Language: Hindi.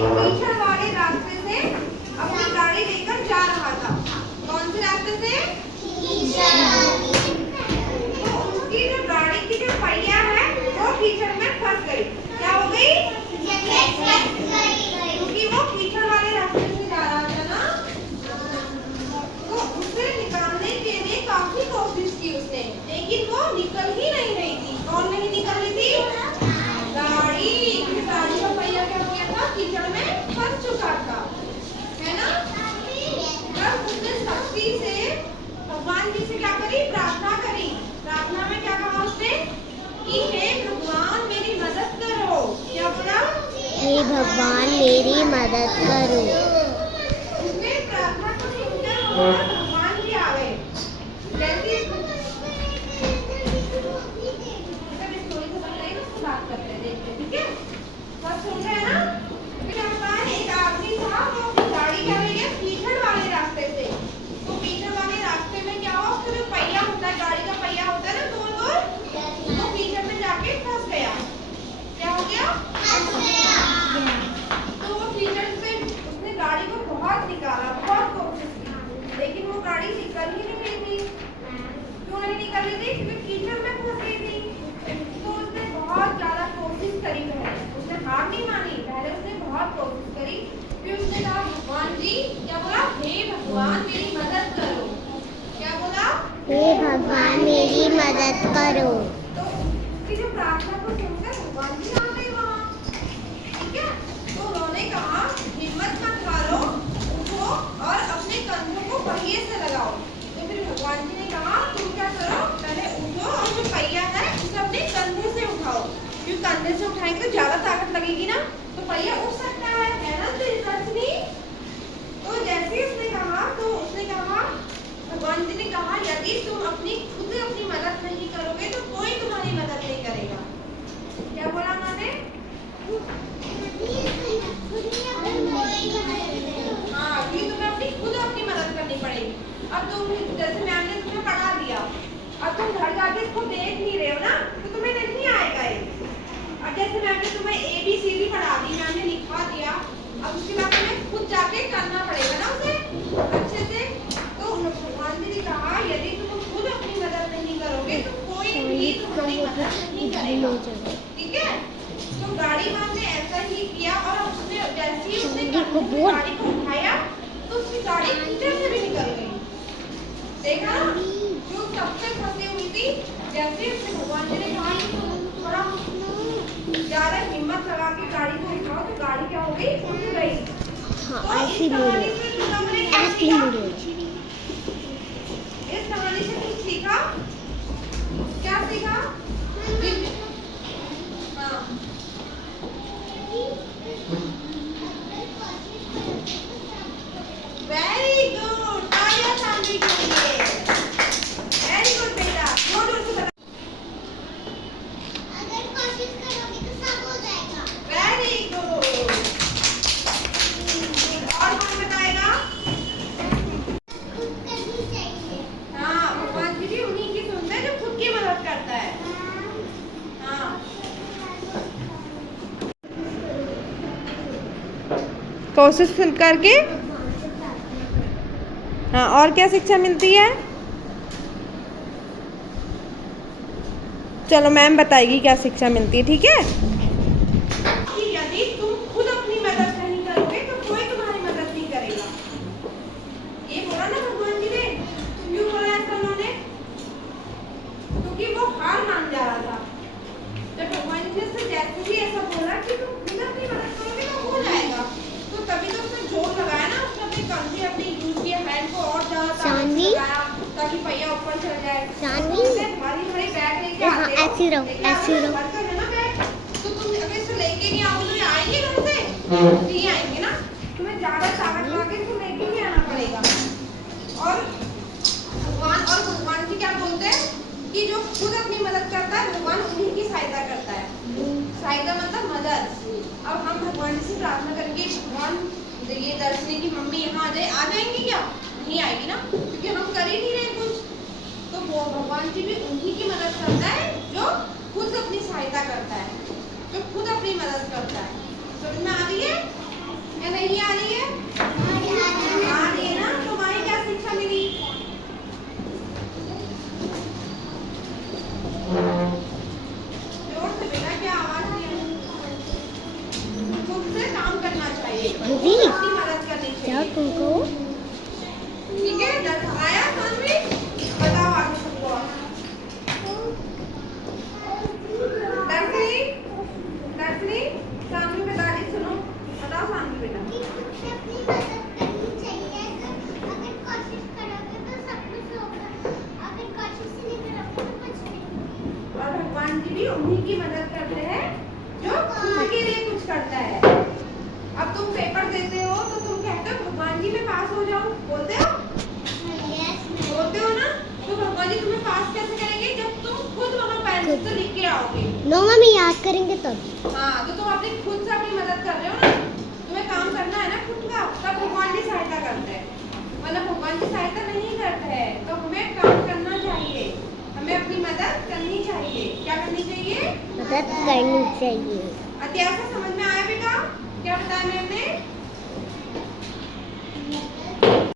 कीचड़ वाले रास्ते से अपनी गाड़ी लेकर जा रहा था। कौन से रास्ते से? तो उसकी जो गाड़ी की जो पहिया है वो कीचड़ में फंस गई। क्या हो गई? क्योंकि वो कीचड़ वाले रास्ते से जा रहा था ना, तो उसे निकालने के लिए काफी कोशिश की उसने, लेकिन वो निकल ही नहीं रही थी। कौन नहीं निकल रही थी? गाड़ी। गाड़ी का पहिया क्या हो गया था? कीचड़ में फंस चुका था, है ना। तब उसने सख्ती से भगवान जी से क्या करी? प्रार्थना करी। प्रार्थना में क्या कहा उसने? कि हे भगवान मेरी मदद करो। क्या बोला? हे भगवान मेरी मदद करो। उसने प्रार्थना को सुनकर भगवान जी आ गए। जैसे बात करते हैं, देखते हैं, ठीक है। सब सुन रहे हैं ना? फिर क्या होता है, एक आदमी था वो अपनी गाड़ी क्या ले गया कीचड़ वाले रास्ते से। तो कीचड़ वाले रास्ते में क्या हुआ, उसका जो पहिया होता है, गाड़ी का पहिया होता है ना गोल गोल, वो कीचड़ में जाके फंस गया। क्या हो गया? फंस गया। तो वो कीचड़ से उसने गाड़ी को बहुत निकाला, बहुत कोशिश की, लेकिन वो गाड़ी निकल ही नहीं रही थी। क्यों नहीं निकल रही थी? क्योंकि कीचड़ में फंस गई थी। तो उसने बहुत ज्यादा कोशिश करी, पहले उसने हार नहीं मानी, पहले उसने बहुत कोशिश करी। फिर उसने कहा भगवान जी, क्या बोला? हे भगवान मेरी मदद करो। क्या बोला? हे भगवान मेरी मदद करो। तो उसकी जो प्रार्थना को सुनकर भगवान जी आ गए वहाँ, ठीक है। तो उन्होंने कहा हिम्मत मत हारो, उठो और अपने कंधों को पहिए से लगाओ। तो फिर भगवान जी ने कहा तुम क्या करो, पहले उठो और जो पहिया है उसे अपने कंधे से उठाओ, क्योंकि कंधे से उठाएंगे तो ज्यादा ताकत लगेगी ना, तो पहिया उठ सकता है ना। तो जैसे ही उसने कहा, तो उसने कहा भगवान जी ने कहा यदि तुम खुद अपनी मदद नहीं करोगे तो कोई तुम्हारी मदद नहीं करेगा। क्या बोला उन्होंने? हाँ, कि तुम्हें खुद अपनी मदद करनी पड़ेगी। अब तुम जैसे मैम ने तुम्हें पढ़ा दिया, अब तुम घर जाके इसको देख नहीं रहे हो ना, तो तुम्हें नहीं आएगा ये। अब जैसे मैम ने तुम्हें ABCD पढ़ा दी, मैम ने लिखवा दिया, अब उसके बाद तुम्हें खुद जाके करना पड़ेगा ना उसे अच्छे से। तो भगवान जी ने कहा यदि तुम खुद अपनी मदद नहीं करोगे तो कोई भी तुम्हारी मदद नहीं करेगा, ठीक है। तो गाड़ी वाले ने ऐसा ही किया और उसने जैसे ही उसने गाड़ी को उठाया तो उसकी गाड़ी कीचड़ से भी निकल गई। देखा, जो सबसे फंसी हुई थी, जैसे उसने भगवान जी ने कहा कि तुम थोड़ा ज्यादा हिम्मत लगा के गाड़ी को उठाओ, तो गाड़ी क्या हो गई? उठ गई। तो ऐसी इस कहानी से कुछ सीखा? क्या सीखा? हाँ। वेरी गुड, तालियां सामने के लिए। वेरी गुड बेटा, जोर से बता। अगर कोशिश करोगे तो सब हो जाएगा। Very good. और कौन बताएगा? खुद करनी चाहिए। हाँ, भगवान जी भी उन्हीं की सुनते हैं जो खुद की मदद करता है। हाँ, कोशिश करके। हाँ, और क्या शिक्षा मिलती है? चलो मैम बताएगी क्या शिक्षा मिलती है, ठीक है। यदि तुम खुद अपनी मदद नहीं करोगे तो कोई तुम्हारी मदद नहीं करेगा। ये बोला ना भगवान जी ने। क्यों बोला ऐसा उन्होंने? क्योंकि वो हार मान जा रहा था। जब भगवान जी ने जैसे ही ऐसा बोला कि तुम खुद अपनी मदद करोगे तो हो जाएगा, तो तभी तो उसने जोर लगाया ना, उसने अपने कंधे अपने यूज किए हैंड को और ज्यादा ताकत से लगाया ताकि पहिया ऊपर चढ़ जाए। भारी भारी बैग लेके आते हो, ऐसी रहो। है ना बैग, तो तुम अगर इसको लेके नहीं आओगे तो ये आएंगे घर से? नहीं आएंगे ना, तुम्हें ज्यादा ताकत लगा के इसको लेके भी आना पड़ेगा। और भगवान जी क्या बोलते हैं कि जो खुद अपनी मदद करता है भगवान उन्हीं की सहायता करता है। सहायता मतलब मदद। अब हम भगवान जी से प्रार्थना करेंगे भगवान ये दर्शनी की मम्मी यहाँ आ जाएंगी क्या? नहीं आएगी ना, क्योंकि हम कर ही नहीं रहे कुछ। तो वो भगवान जी भी उन्हीं की मदद करता है जो खुद अपनी सहायता करता है, जो खुद अपनी मदद करता है। समझ में आ रही है? से काम करना चाहिए, दीदी, अपनी मदद करनी क्या चाहिए। तुमको ठीक है, दर्द आया सानवी? बताओ आगे सबको। दर्शनी, दर्शनी, सानवी बता रही, सुनो, बताओ सानवी बेटा। और भगवान जी भी उन्हीं की मदद करते हैं जो खुद के लिए कुछ करता है। अब तुम पेपर देते हो तो तुम कहते हो भगवान जी मैं पास हो जाऊं, बोलते हो? बोलते हो ना? तो भगवान जी तुम्हें पास कैसे करेंगे जब तुम खुद वहाँ पेन से लिख के आओगे। नो मम्मी याद करेंगे तब। हाँ, तो तुम अपनी खुद से अपनी मदद कर रहे हो ना, तुम्हें काम करना है ना खुद का, तब भगवान जी सहायता करते हैं, वरना भगवान जी सहायता नहीं करते हैं। तो हमें काम करना चाहिए, हमें अपनी मदद करनी चाहिए। क्या करनी चाहिए? मदद करनी चाहिए। अत्याशा समझ में आया बेटा? क्या बताया मैम ने?